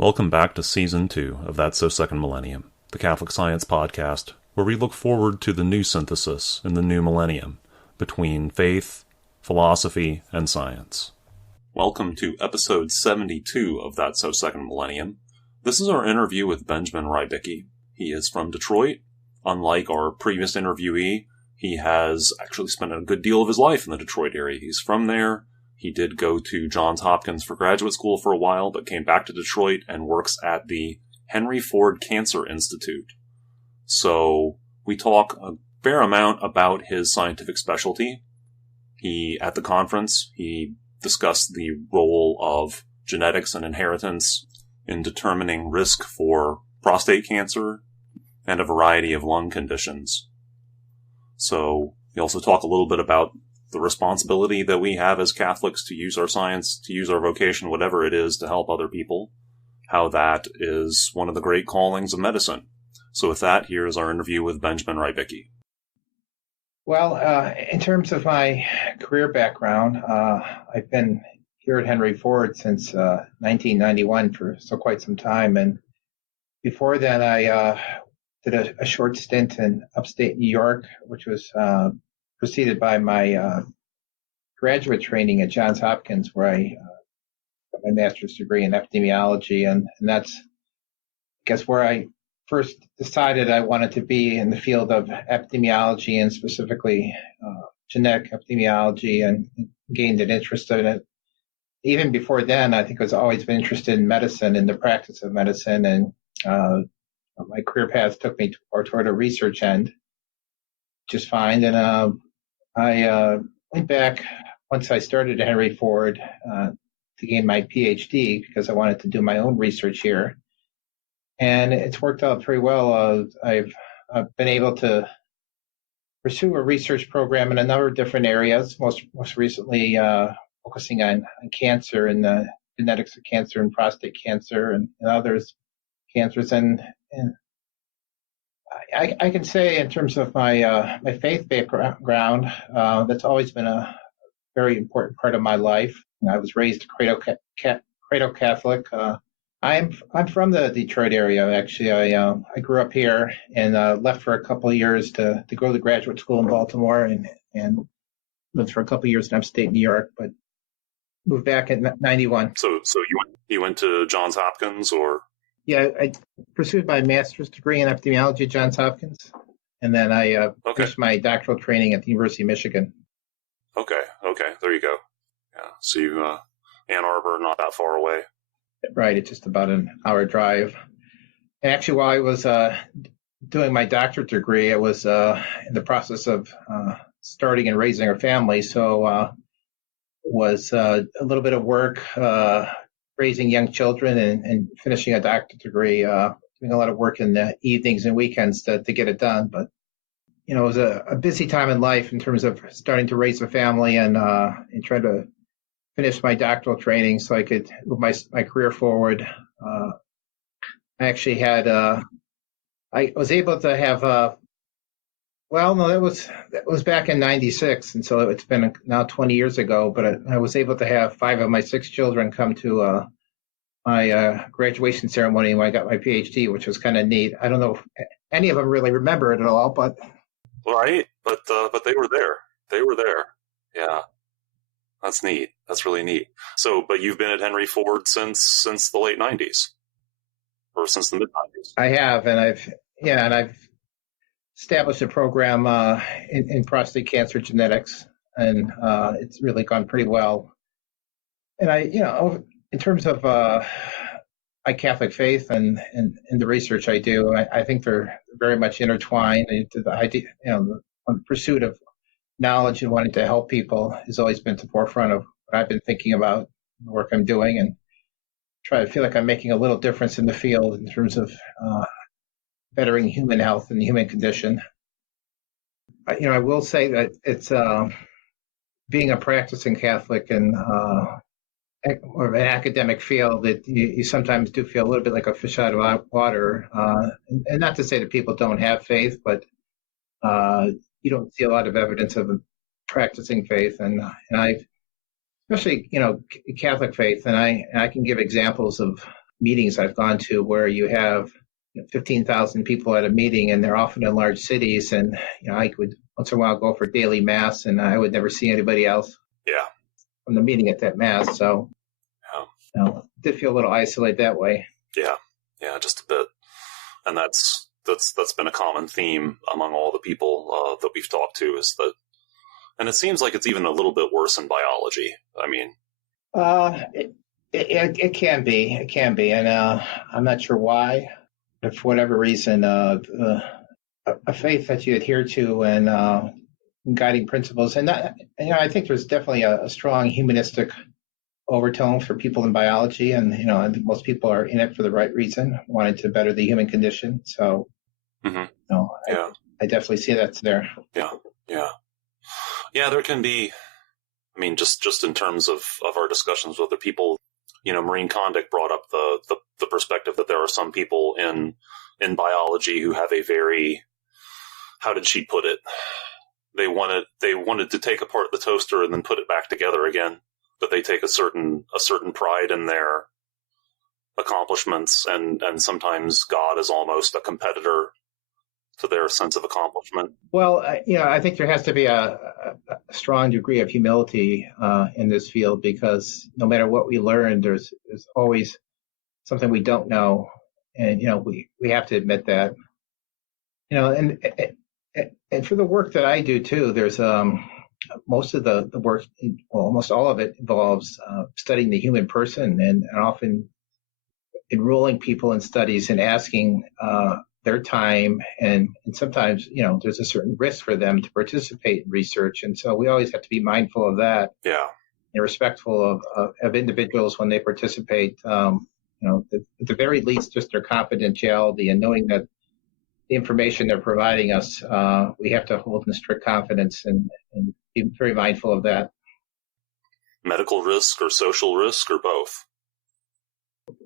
Welcome back to Season 2 of That's So Second Millennium, the Catholic Science podcast, where we look forward to the new synthesis in the new millennium between faith, philosophy, and science. Welcome to episode 72 of That's So Second Millennium. This is our interview with Benjamin Rybicki. He is from Detroit. Unlike our previous interviewee, he has actually spent a good deal of his life in the Detroit area. He's from there. He did go to Johns Hopkins for graduate school for a while, but came back to Detroit and works at the Henry Ford Cancer Institute. So we talk a fair amount about his scientific specialty. At the conference, he discussed the role of genetics and inheritance in determining risk for prostate cancer and a variety of lung conditions. So we also talk a little bit about the responsibility that we have as Catholics to use our science, to use our vocation, whatever it is, to help other people, how that is one of the great callings of medicine. So with that, here's our interview with Benjamin Rybicki. Well, in terms of my career background, I've been here at Henry Ford since 1991 for quite some time. And before then, I did a short stint in upstate New York, which was preceded by my graduate training at Johns Hopkins, where I got my master's degree in epidemiology. And that's, I guess, where I first decided I wanted to be in the field of epidemiology and specifically genetic epidemiology, and gained an interest in it. Even before then, I think I was always been interested in medicine and the practice of medicine. And my career path took me toward a research end, just fine. And I went back once I started at Henry Ford to gain my PhD because I wanted to do my own research here. And it's worked out pretty well. I've been able to pursue a research program in a number of different areas, most recently focusing on cancer and the genetics of cancer and prostate cancer and others cancers. And I can say in terms of my faith background, that's always been a very important part of my life. I was raised Credo Catholic. I'm from the Detroit area, actually. I grew up here and left for a couple of years to go to graduate school in Baltimore and lived for a couple of years in upstate New York, but moved back in 91. So you went to Johns Hopkins, or? Yeah, I pursued my master's degree in epidemiology at Johns Hopkins, and then I finished my doctoral training at the University of Michigan. Okay, there you go. Yeah, so you, Ann Arbor, not that far away. Right, it's just about an hour drive. And actually, while I was doing my doctorate degree, I was in the process of starting and raising a family, so was a little bit of work raising young children and finishing a doctorate degree, doing a lot of work in the evenings and weekends to get it done. But, it was a busy time in life in terms of starting to raise a family and try to finish my doctoral training so I could move my career forward. I actually had, I was able to have, that was back in 96. And so it's been now 20 years ago, but I was able to have 5 of my 6 children come to my graduation ceremony when I got my PhD, which was kind of neat. I don't know if any of them really remember it at all, but. Right. But they were there. They were there. Yeah. That's neat. That's really neat. So, but you've been at Henry Ford since the late 90s, or since the mid 90s. I have, and I've established a program in prostate cancer genetics, and it's really gone pretty well. And in terms of my Catholic faith and the research I do, I think they're very much intertwined. The idea, the pursuit of knowledge and wanting to help people has always been at the forefront of what I've been thinking about, the work I'm doing, and try to feel like I'm making a little difference in the field in terms of bettering human health and the human condition. I will say that it's being a practicing Catholic and or an academic field that you sometimes do feel a little bit like a fish out of water. And not to say that people don't have faith, but you don't see a lot of evidence of a practicing faith. And I've, especially, Catholic faith, and I can give examples of meetings I've gone to where you have 15,000 people at a meeting, and they're often in large cities. And I would once in a while go for daily mass, and I would never see anybody else Yeah. from the meeting at that mass. So, it did feel a little isolated that way. Yeah, just a bit. And that's been a common theme among all the people that we've talked to, is that, and it seems like it's even a little bit worse in biology. I mean, it can be, and I'm not sure why. But for whatever reason, a faith that you adhere to and guiding principles, and I think there's definitely a strong humanistic overtone for people in biology, and I think most people are in it for the right reason, wanting to better the human condition. So, I definitely see that's there. Yeah. There can be. I mean, just in terms of our discussions with other people, Maureen Kondik brought up the perspective that there are some people in biology who have a very, how did she put it? They wanted to take apart the toaster and then put it back together again. But they take a certain pride in their accomplishments, and sometimes God is almost a competitor to their sense of accomplishment. Well, I think there has to be a strong degree of humility in this field, because no matter what we learn, there's always something we don't know, and we have to admit that. And for the work that I do too, there's most of the work, almost all of it, involves studying the human person, and often enrolling people in studies and asking their time, and sometimes there's a certain risk for them to participate in research, and so we always have to be mindful of that. Yeah, and respectful of individuals when they participate. At the very least, just their confidentiality, and knowing that the information they're providing us, we have to hold in strict confidence, and be very mindful of that. Medical risk or social risk or both?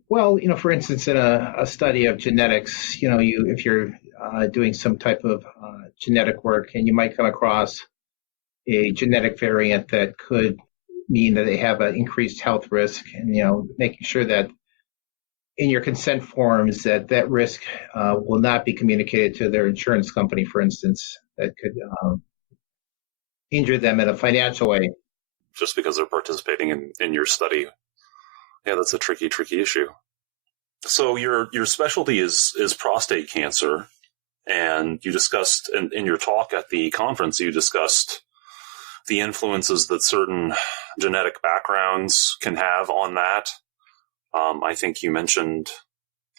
Well, for instance, in a study of genetics, if you're doing some type of genetic work, and you might come across a genetic variant that could mean that they have an increased health risk, and making sure that in your consent forms that risk will not be communicated to their insurance company, for instance, that could injure them in a financial way. Just because they're participating in your study. Yeah, that's a tricky issue. So your specialty is prostate cancer, and you discussed in your talk at the conference, you discussed the influences that certain genetic backgrounds can have on that. I think you mentioned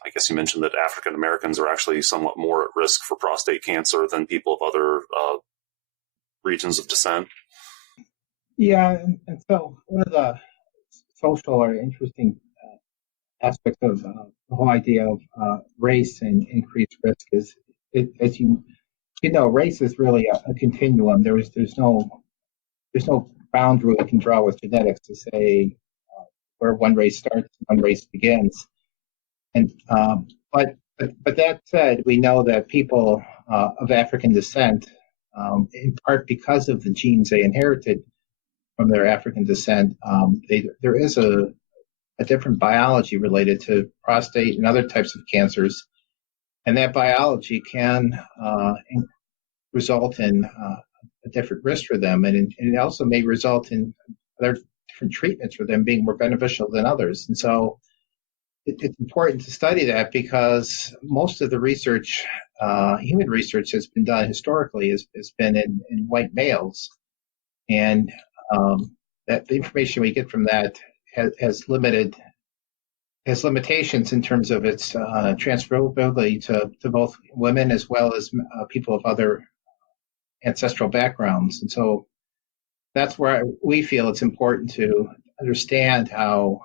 that African Americans are actually somewhat more at risk for prostate cancer than people of other regions of descent. Yeah, and so one of the social or interesting aspects of the whole idea of race and increased risk is, as race is really a continuum. There's no boundary we can draw with genetics to say where one race starts and one race begins. And but that said, we know that people of African descent, in part because of the genes they inherited from their African descent, there is a different biology related to prostate and other types of cancers, and that biology can result in a different risk for them, and it also may result in other different treatments for them being more beneficial than others. And so it's important to study that, because most of the research, human research, has been done historically has been in white males, and that the information we get from that has limitations in terms of its transferability to both women as well as people of other ancestral backgrounds. And so that's where we feel it's important to understand how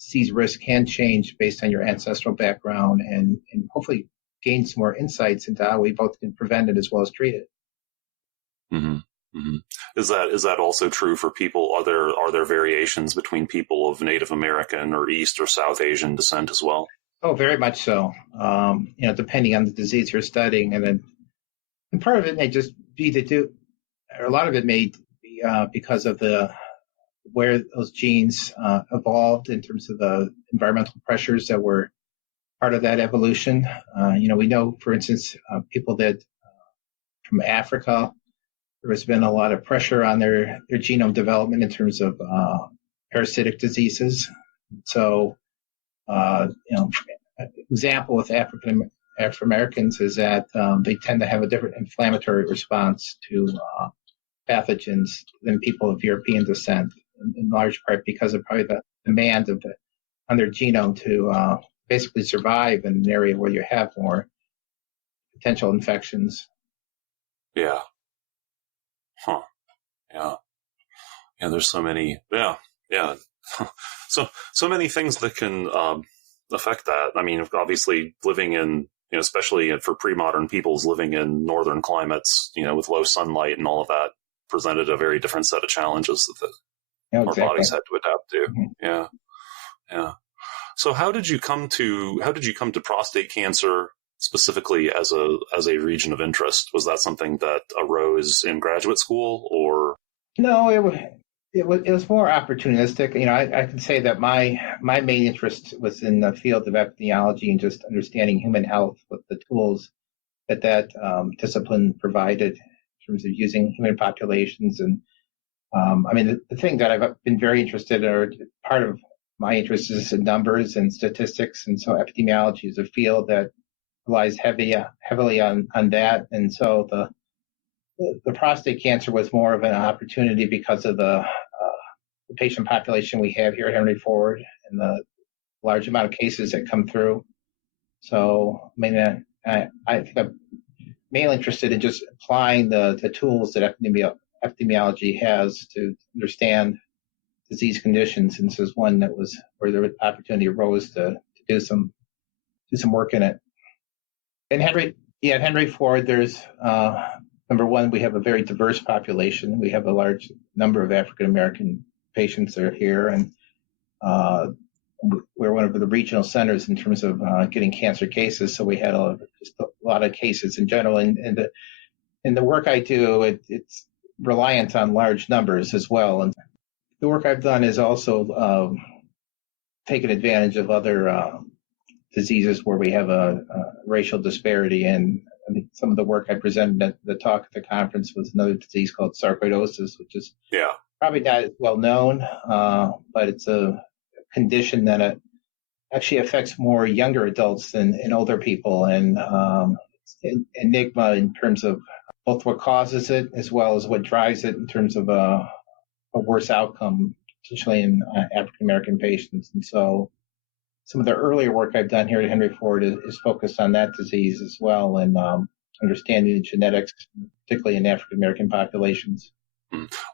disease risk can change based on your ancestral background, and hopefully gain some more insights into how we both can prevent it as well as treat it. Mm-hmm. Mm-hmm. Is that also true for people? Are there variations between people of Native American or East or South Asian descent as well? Oh, very much so. Depending on the disease you're studying, and part of it may just be or a lot of it may be because of where those genes evolved in terms of the environmental pressures that were part of that evolution. We know, for instance, people that from Africa, there has been a lot of pressure on their genome development in terms of parasitic diseases. So, example with African Americans is that they tend to have a different inflammatory response to pathogens than people of European descent, in large part because of probably the demand on their genome to basically survive in an area where you have more potential infections. Yeah. Huh. Yeah. Yeah. There's so many. Yeah. Yeah. so many things that can affect that. I mean, obviously, living in, especially for pre-modern peoples living in northern climates, with low sunlight and all of that, presented a very different set of challenges that our bodies had to adapt to. Mm-hmm. Yeah. Yeah. So how did you come to prostate cancer specifically as a region of interest? Was that something that arose in graduate school, or? No, it was more opportunistic. I can say that my main interest was in the field of epidemiology and just understanding human health with the tools that discipline provided in terms of using human populations. And the thing that I've been very interested in, or part of my interest, is in numbers and statistics. And so epidemiology is a field that relies heavily on that. And so the prostate cancer was more of an opportunity because of the patient population we have here at Henry Ford and the large amount of cases that come through. So, I think I'm mainly interested in just applying the tools that epidemiology has to understand disease conditions. And this is one that was where the opportunity arose to do some work in it. And at Henry Ford, there's number one, we have a very diverse population. We have a large number of African American patients that are here, and we're one of the regional centers in terms of getting cancer cases. So we had just a lot of cases in general. And the work I do, it's reliant on large numbers as well. And the work I've done is also taken advantage of other diseases where we have a racial disparity. And I mean, some of the work I presented at the talk at the conference was another disease called sarcoidosis, which is probably not as well known, but it's a condition that actually affects more younger adults than older people. And it's an enigma in terms of both what causes it as well as what drives it in terms of a worse outcome, especially in African American patients. And so some of the earlier work I've done here at Henry Ford is focused on that disease as well, and understanding the genetics, particularly in African American populations.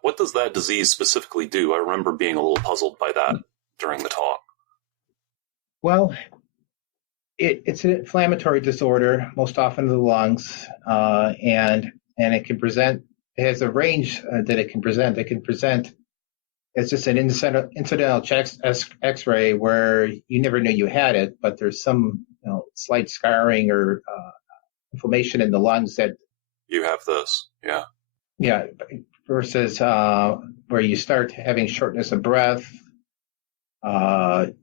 What does that disease specifically do? I remember being a little puzzled by that during the talk. Well, it's an inflammatory disorder, most often in the lungs, and it can present. It has a range that it can present. It can present as just an incidental X-ray where you never knew you had it, but there's some slight scarring or inflammation in the lungs that you have this. Yeah. Yeah. Versus where you start having shortness of breath,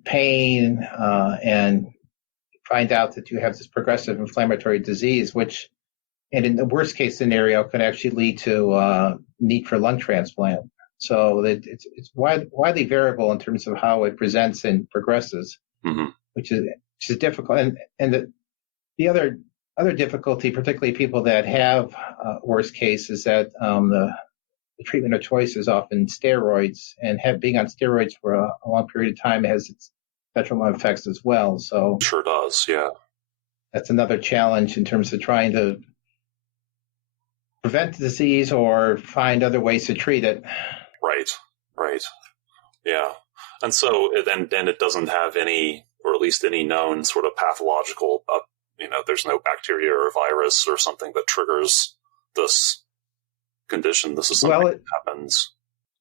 pain, and find out that you have this progressive inflammatory disease, which, and in the worst case scenario, could actually lead to need for lung transplant. So it's widely variable in terms of how it presents and progresses, which is difficult. And the other difficulty, particularly people that have worst case, is that the treatment of choice is often steroids, and being on steroids for a long period of time has its detrimental effects as well. So sure does, yeah. That's another challenge in terms of trying to prevent the disease or find other ways to treat it. Right. Yeah. And so then it doesn't have any, or at least any known sort of pathological, there's no bacteria or virus or something that triggers this condition. This is something that happens.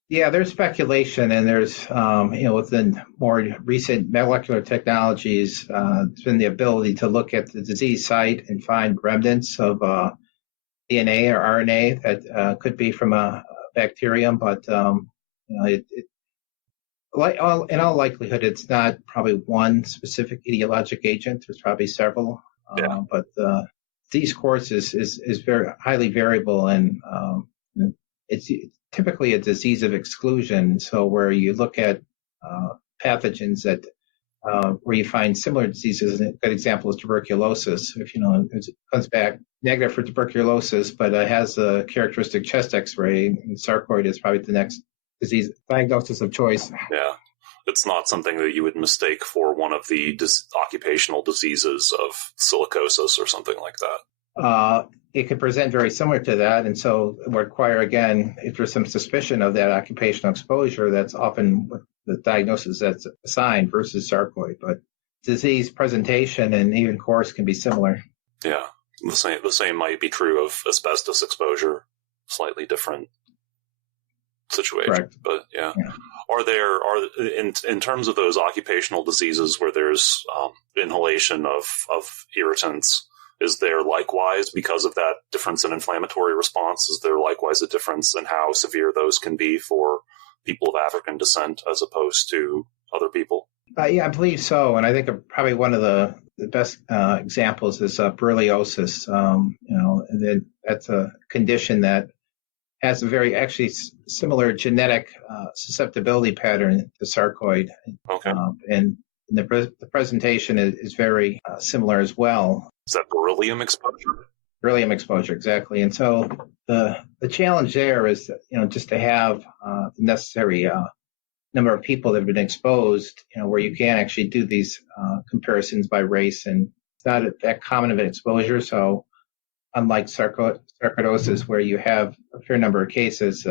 Yeah, there's speculation, and there's, within more recent molecular technologies, there's been the ability to look at the disease site and find remnants of DNA or RNA that could be from a bacterium, but In all likelihood, it's not probably one specific etiologic agent. There's probably several, but the disease course is very highly variable, and it's typically a disease of exclusion. So where you look at pathogens that where you find similar diseases, and a good example is tuberculosis. If it comes back negative for tuberculosis, but it has a characteristic chest X-ray, and sarcoid is probably the next disease diagnosis of choice. Yeah. It's not something that you would mistake for one of the occupational diseases of silicosis or something like that. It could present very similar to that, and so it would require, again, if there's some suspicion of that occupational exposure, that's often the diagnosis that's assigned versus sarcoid. But disease presentation and even course can be similar. Yeah, the same might be true of asbestos exposure. Slightly different situation. Correct. But yeah. In terms of those occupational diseases where there's inhalation of irritants, is there likewise, because of that difference in inflammatory response, is there likewise a difference in how severe those can be for people of African descent as opposed to other people? Yeah, I believe so. And I think probably one of the best examples is berylliosis. That's a condition that has a very actually similar genetic susceptibility pattern to sarcoid. Okay. And the presentation is very similar as well. Is that beryllium exposure? Beryllium exposure, exactly. And so the challenge there is, just to have the necessary number of people that have been exposed, where you can actually do these comparisons by race, and it's not that common of an exposure. So unlike sarcoidosis, where you have a fair number of cases,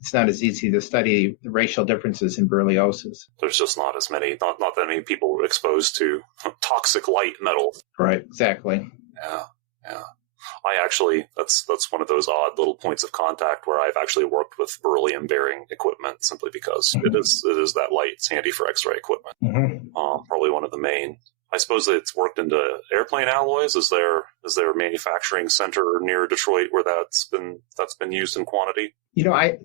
it's not as easy to study the racial differences in beryliosis. There's just not as many, not that many people exposed to toxic light metals. Right, exactly. Yeah. I actually, that's one of those odd little points of contact where I've actually worked with beryllium-bearing equipment simply because it is that light. It's handy for X-ray equipment. Probably one of the main. I suppose it's worked into airplane alloys. Is there a manufacturing center near Detroit where that's been used in quantity? I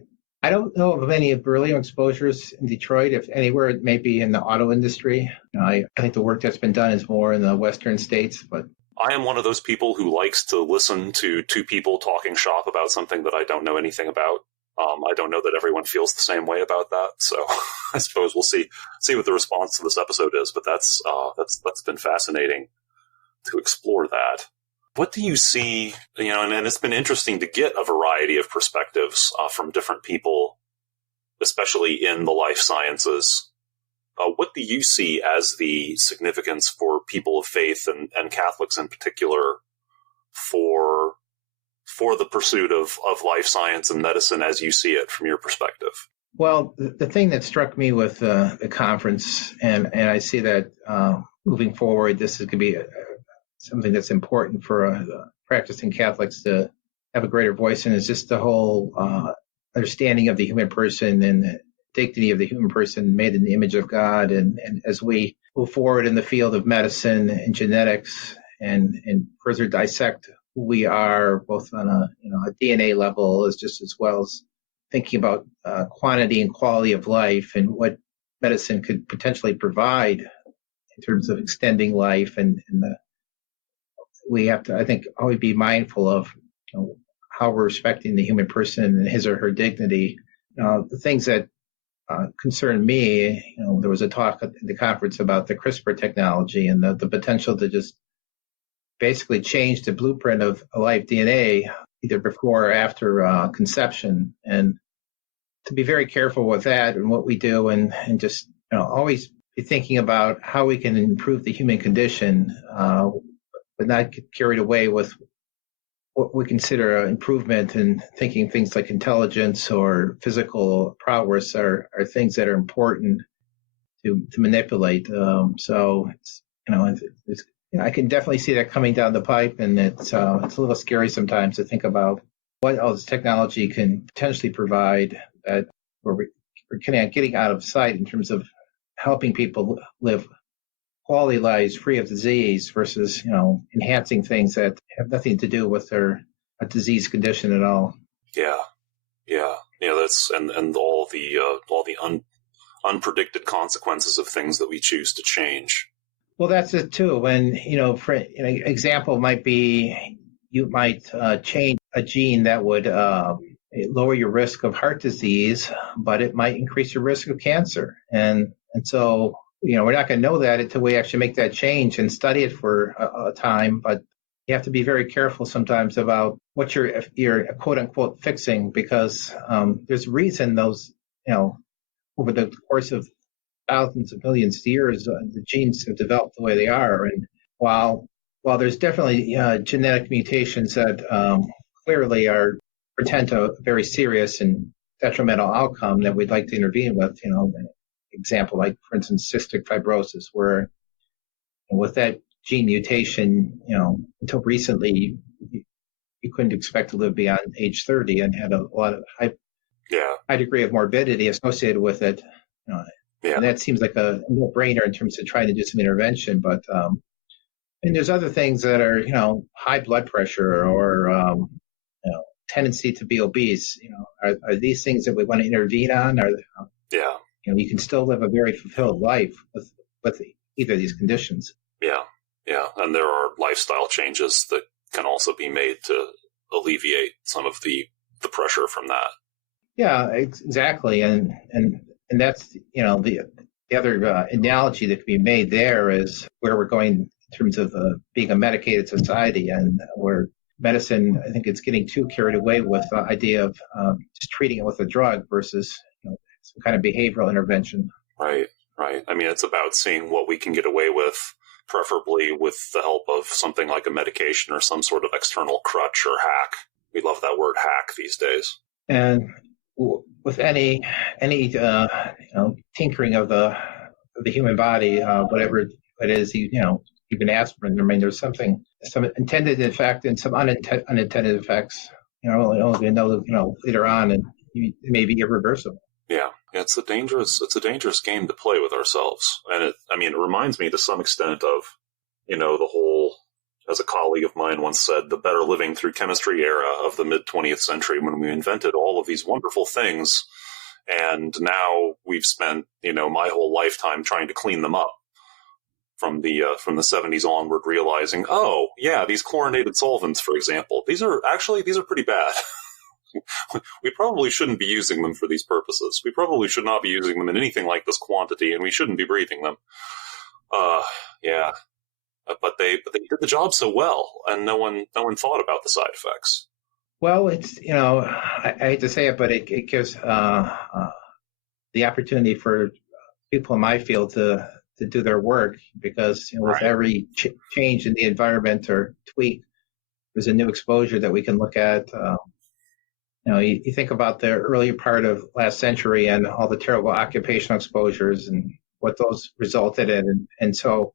don't know of any beryllium exposures in Detroit. If anywhere, it may be in the auto industry. I think the work that's been done is more in the western states. But I am one of those people who likes to listen to two people talking shop about something that I don't know anything about. I don't know that everyone feels the same way about that, so I suppose we'll see what the response to this episode is. But that's been fascinating to explore that. What do you see? And it's been interesting to get a variety of perspectives from different people, especially in the life sciences. What do you see as the significance for people of faith and Catholics in particular for the pursuit of life science and medicine as you see it from your perspective? Well, the thing that struck me with the conference, and I see that moving forward, this is going to be something that's important for practicing Catholics to have a greater voice in, is just the whole understanding of the human person and the dignity of the human person made in the image of God. And as we move forward in the field of medicine and genetics and further dissect who we are, both on a DNA level as well as thinking about quantity and quality of life and what medicine could potentially provide in terms of extending life, we have to, I think, always be mindful of how we're respecting the human person and his or her dignity. The things that concern me, there was a talk at the conference about the CRISPR technology and the potential to just basically change the blueprint of a live DNA either before or after conception, and to be very careful with that and what we do, and just always be thinking about how we can improve the human condition, but not get carried away with what we consider an improvement, and thinking things like intelligence or physical prowess are things that are important to manipulate. So it's I can definitely see that coming down the pipe, and it's a little scary sometimes to think about what all this technology can potentially provide that we're kind of getting out of sight in terms of helping people live quality lives free of disease versus, enhancing things that have nothing to do with a disease condition at all. Yeah. That's and all the unpredicted consequences of things that we choose to change. Well, that's it too. When, for an example might be you might change a gene that would lower your risk of heart disease, but it might increase your risk of cancer. And so, we're not going to know that until we actually make that change and study it for a time. But you have to be very careful sometimes about what you're quote unquote fixing, because there's a reason those, over the course of thousands of millions of years, the genes have developed the way they are. And while there's definitely genetic mutations that clearly portend to a very serious and detrimental outcome that we'd like to intervene with, example, like, for instance, cystic fibrosis, where with that gene mutation, until recently, you couldn't expect to live beyond age 30 and had a lot of high degree of morbidity associated with it. And that seems like a no-brainer in terms of trying to do some intervention. But and there's other things that are, high blood pressure or, tendency to be obese. Are these things that we want to intervene on? You can still live a very fulfilled life with either of these conditions. Yeah. And there are lifestyle changes that can also be made to alleviate some of the pressure from that. Yeah, exactly. And that's, the other analogy that can be made there is where we're going in terms of being a medicated society, and where medicine, I think it's getting too carried away with the idea of just treating it with a drug versus, some kind of behavioral intervention. Right. I mean, it's about seeing what we can get away with, preferably with the help of something like a medication or some sort of external crutch or hack. We love that word hack these days. And with any tinkering of the human body, whatever it is, even aspirin, I mean, there's some intended effect and some unintended effects. Only going to know, later on, and it may be irreversible. Yeah, it's a dangerous game to play with ourselves, and it reminds me to some extent of, the whole, as a colleague of mine once said, the better living through chemistry era of the mid 20th century, when we invented all of these wonderful things, and now we've spent, my whole lifetime trying to clean them up. From the 70s onward, realizing, oh yeah, these chlorinated solvents, for example, these are pretty bad. We probably shouldn't be using them for these purposes. We probably should not be using them in anything like this quantity, and we shouldn't be breathing them. Yeah, but they did the job so well, and no one thought about the side effects. Well, it's I hate to say it, but it gives the opportunity for people in my field to do their work, because with every change in the environment or tweak, there's a new exposure that we can look at. You think about the early part of last century and all the terrible occupational exposures and what those resulted in. And so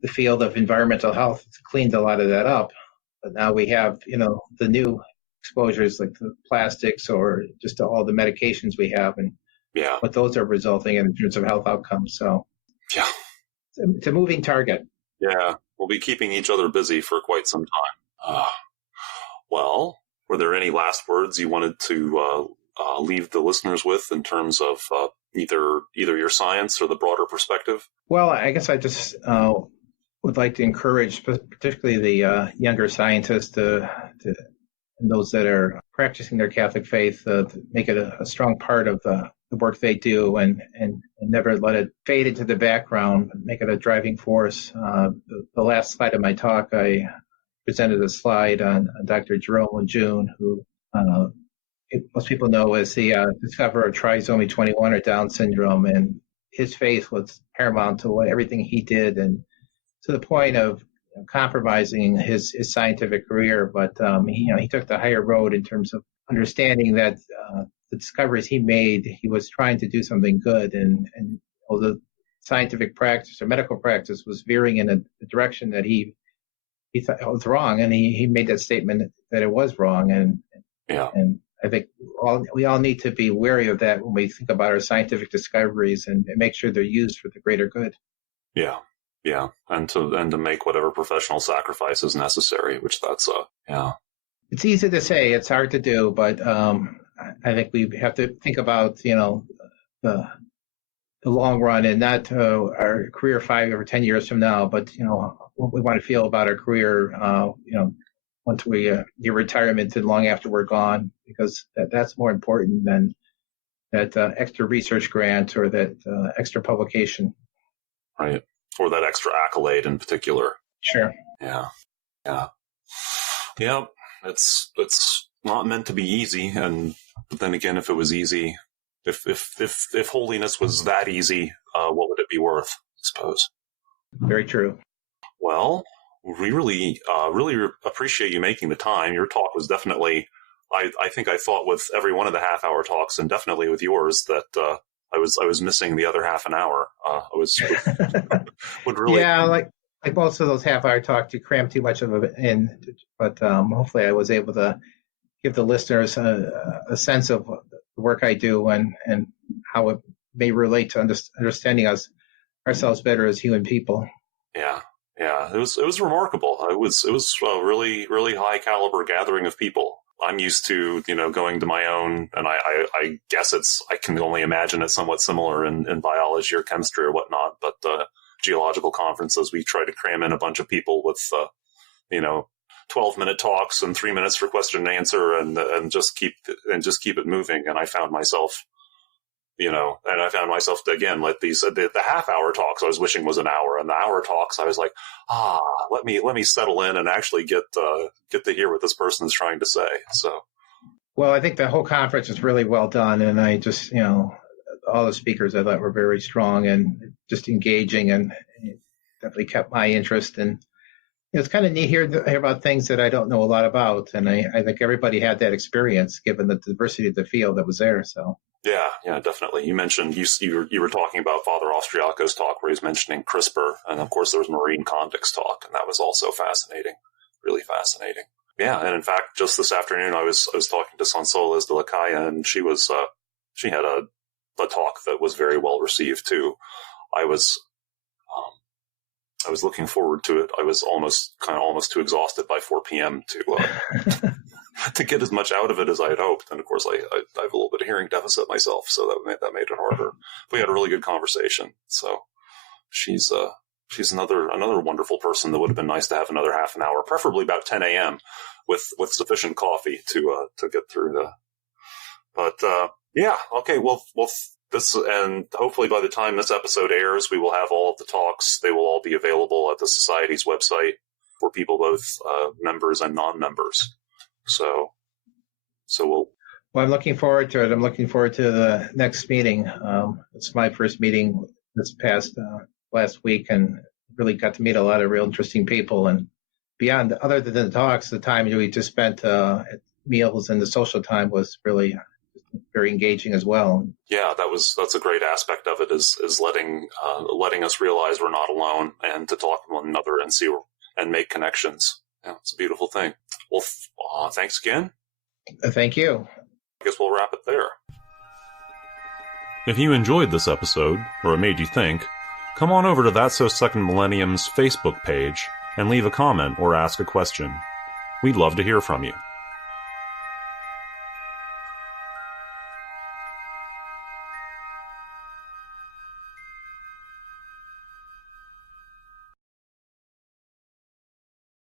the field of environmental health has cleaned a lot of that up. But now we have, the new exposures like the plastics or just all the medications we have and what those are resulting in terms of health outcomes. So yeah, it's a moving target. Yeah, we'll be keeping each other busy for quite some time. Well, were there any last words you wanted to leave the listeners with in terms of either your science or the broader perspective? Well, I guess I just would like to encourage, particularly the younger scientists, and those that are practicing their Catholic faith, to make it a strong part of the work they do, and never let it fade into the background, make it a driving force. The last slide of my talk, I presented a slide on Dr. Jerome Lejeune, who most people know as the discoverer of trisomy 21 or Down syndrome, and his faith was paramount to everything he did, and to the point of compromising his scientific career. But he took the higher road in terms of understanding that the discoveries he made, he was trying to do something good, and although scientific practice or medical practice was veering in a direction that he thought it was wrong, and he made that statement that it was wrong, and I think we all need to be wary of that when we think about our scientific discoveries, and make sure they're used for the greater good. Yeah, and to make whatever professional sacrifice is necessary, which that's It's easy to say, it's hard to do, but I think we have to think about the the long run and not our career 5 or 10 years from now, but what we want to feel about our career, once we get retirement and long after we're gone, because that's more important than that extra research grant or that extra publication. Right. Or that extra accolade in particular. Sure. Yeah. It's not meant to be easy. But then again, if it was easy, if holiness was that easy, what would it be worth? I suppose. Very true. Well, we really appreciate you making the time. Your talk was definitely, I think I thought with every one of the half-hour talks, and definitely with yours, that I was missing the other half an hour. Would really. Yeah, like most of those half-hour talks, you cram too much of it in. But hopefully, I was able to give the listeners a sense of the work I do and how it may relate to understanding ourselves better as human people. Yeah. It was remarkable. It was a really, really high caliber gathering of people. I'm used to, going to my own, and I guess I can only imagine it's somewhat similar in biology or chemistry or whatnot, but geological conferences, we try to cram in a bunch of people with, 12-minute talks and 3 minutes for question and answer and just keep it moving. And I found myself, again, like the half-hour talks I was wishing was an hour, and the hour talks I was like, let me settle in and actually get to hear what this person is trying to say. So, well, I think the whole conference was really well done, and I just, all the speakers I thought were very strong and just engaging, and definitely kept my interest. And it's kind of neat hear about things that I don't know a lot about, and I think everybody had that experience given the diversity of the field that was there. So. Yeah, definitely. You mentioned you were talking about Father Austriaco's talk where he's mentioning CRISPR, and of course there was Maureen Kondick's talk, and that was also fascinating, really fascinating. Yeah, and in fact, just this afternoon I was talking to Sonsoles de la Calle, and she had a talk that was very well received too. I was looking forward to it. I was almost too exhausted by 4 p.m. to get as much out of it as I had hoped. And of course, I have a little bit of hearing deficit myself, so that made it harder. We had a really good conversation. So she's another wonderful person that would have been nice to have another half an hour, preferably about 10 a.m. with sufficient coffee to get through the. But yeah, okay. Well, this, and hopefully by the time this episode airs, we will have all of the talks. They will all be available at the Society's website for people, both members and non-members. So we'll. Well, I'm looking forward to it. I'm looking forward to the next meeting. It's my first meeting this past last week, and really got to meet a lot of real interesting people. And beyond, other than the talks, the time we just spent at meals and the social time was really very engaging as well. Yeah, that's a great aspect of it, is letting us realize we're not alone, and to talk to one another and see and make connections. Yeah, it's a beautiful thing. Well, thanks again. Thank you. I guess we'll wrap it there. If you enjoyed this episode, or it made you think, come on over to That's So Second Millennium's Facebook page and leave a comment or ask a question. We'd love to hear from you.